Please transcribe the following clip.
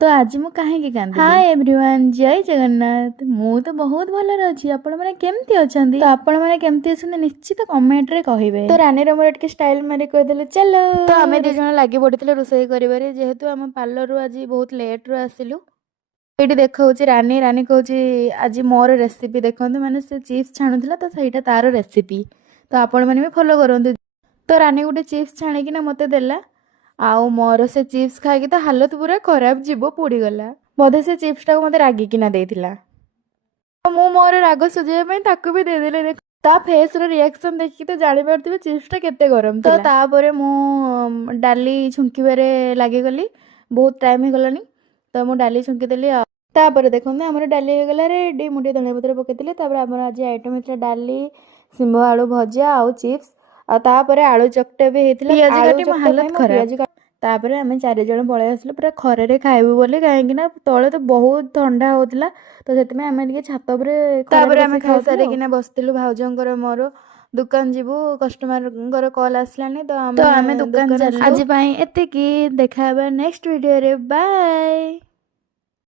तो आज मु काहेकि कांदिली। हाय एवरीवन, जय जगन्नाथ। मु तो बहुत भलरे अछि। आपण माने केमती अछंती? तो आपण माने केमती अछंती निश्चित कमेंट रे कहिबे। तो रानी रे मोर टिके स्टाइल मारी कहि देले चलो। तो हमें दि जण लागि पड़िथिले रोषेई करिबारे, जेहेतु हम पार्लर रु आज बहुत लेट रु आसिलु। एठी देखौची रानी रानी कहूची आज मोर रेसिपी देखंतु, माने से चिप्स छाणुथिला तो ସେଇଟା तार रेसिपी। तो आपण माने भी फॉलो करंतु। तो रानी गुटे चिप्स छाणी कि ना मते देला। आउ मोर से चिप्स खाई तो हालत पूरा खराब जीव पोड़ी गला। बोधे से चिप्स टाको मते रागिकिना देथिला। तो मु मोर राग सुझेଇବା ପାଇଁ ताकू भी देदेले। देख ता फेस रो रिएक्शन देखि तो जानि पारथिबे चिप्स टा केते गरम थिला। तो तापरे मु डाली छुंकीबारे लागि गली। बहुत टाइम हे गलानी तो मु डाली छुंकी देली। तापरे देखंतु हमर डाली हे गला रेडी। मुठे धनिया पत्र पकेतिले। तापरे हमर आज आइटम हेतला डाली, सिंह आलू भजा आउ चिप्स। आ तापरे आलू चकटा भी हेतिला। पियाज काटी म हालत खराब। तापरे आमे 4 जण पळे आसलु पूरा खरे रे खाइबु बोले, काहेकि ना तळे तो बहुत ठंडा होतला। तो सेतमे आमे ଟିକେ छात उपरे तापरे आमे खाइ सारे किना बसतिलु। भाउजंकर मोर दुकान जीवु, कस्टमरଙ୍କର कॉल आसलानी तो आमे दुकान चालू। आज पई एते की देखाबा नेक्स्ट वीडियो रे। बाय।